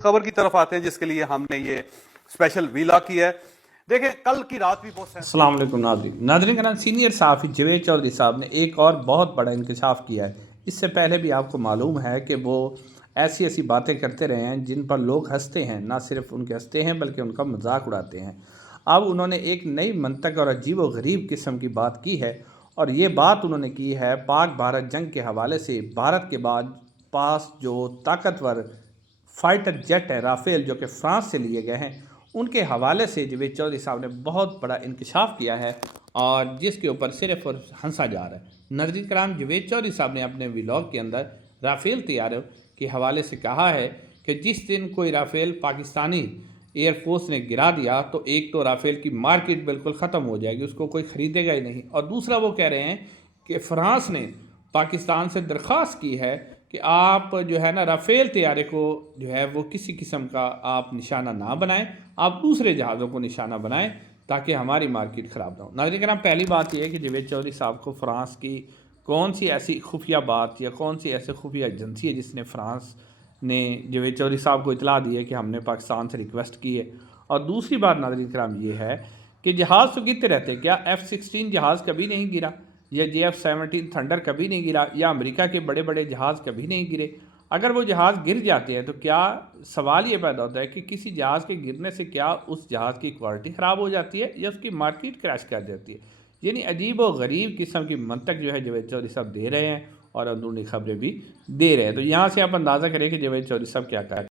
खबर की तरफ आते हैं जिसके लिए हमने ये स्पेशल वीला किया है। देखें, कल की रात भी बहुत अस्सलाम वालेकुम नाज़रीन का नाम सीनियर सहाफ़ी जवेद चौधरी साहब ने एक और बहुत बड़ा इंकशाफ किया है। इससे पहले भी आपको मालूम है कि वो ऐसी ऐसी बातें करते रहे हैं जिन पर लोग हंसते हैं, ना सिर्फ उनके हंसते हैं बल्कि उनका मजाक उड़ाते हैं। अब उन्होंने एक नई मंतक और अजीब व गरीब किस्म की बात की है, और ये बात उन्होंने की है पाक भारत जंग के हवाले से। भारत के बाद पास जो ताकतवर फाइटर जेट है राफेल, जो कि फ्रांस से लिए गए हैं, उनके हवाले से जवेद चौधरी साहब ने बहुत बड़ा इंकशाफ किया है, और जिसके ऊपर सिर्फ और हंसा जा रहा है। नाज़रीन कराम, जवेद चौधरी साहब ने अपने व्लॉग के अंदर राफेल तैयारों के हवाले से कहा है कि जिस दिन कोई राफेल पाकिस्तानी एयरफोर्स ने गिरा दिया तो एक तो राफेल की मार्केट बिल्कुल ख़त्म हो जाएगी, उसको कोई ख़रीदेगा ही नहीं। और दूसरा वो कह रहे हैं कि फ्रांस ने पाकिस्तान से दरख्वास्त की है कि आप जो है ना राफेल तैयारे को जो है वो किसी किस्म का आप निशाना ना बनाएं, आप दूसरे जहाज़ों को निशाना बनाएं ताकि हमारी मार्केट ख़राब ना हो। नाज़रीन कराम, पहली बात यह है कि जवेद चौधरी साहब को फ्रांस की कौन सी ऐसी खुफिया बात या कौन सी ऐसी खुफिया एजेंसी है जिसने फ्रांस ने जवेद चौधरी साहब को इतला दी है कि हमने पाकिस्तान से रिक्वेस्ट की है। और दूसरी बात नाज़रीन कराम ये है कि जहाज़ तो गिरते रहते, क्या F-16 जहाज़ कभी नहीं गिरा, या JF-17 थंडर कभी नहीं गिरा, या अमेरिका के बड़े बड़े जहाज़ कभी नहीं गिरे? अगर वो जहाज़ गिर जाते हैं तो क्या सवाल ये पैदा होता है कि किसी जहाज़ के गिरने से क्या उस जहाज़ की क्वालिटी ख़राब हो जाती है या उसकी मार्केट क्रैश कर जाती है? यानी अजीब व गरीब किस्म की मंतक जो है जवेद चौधरी साहब दे रहे हैं, और अंदरूनी खबरें भी दे रहे हैं। तो यहाँ से आप अंदाज़ा करें कि जवेद चौधरी साहब क्या कहा।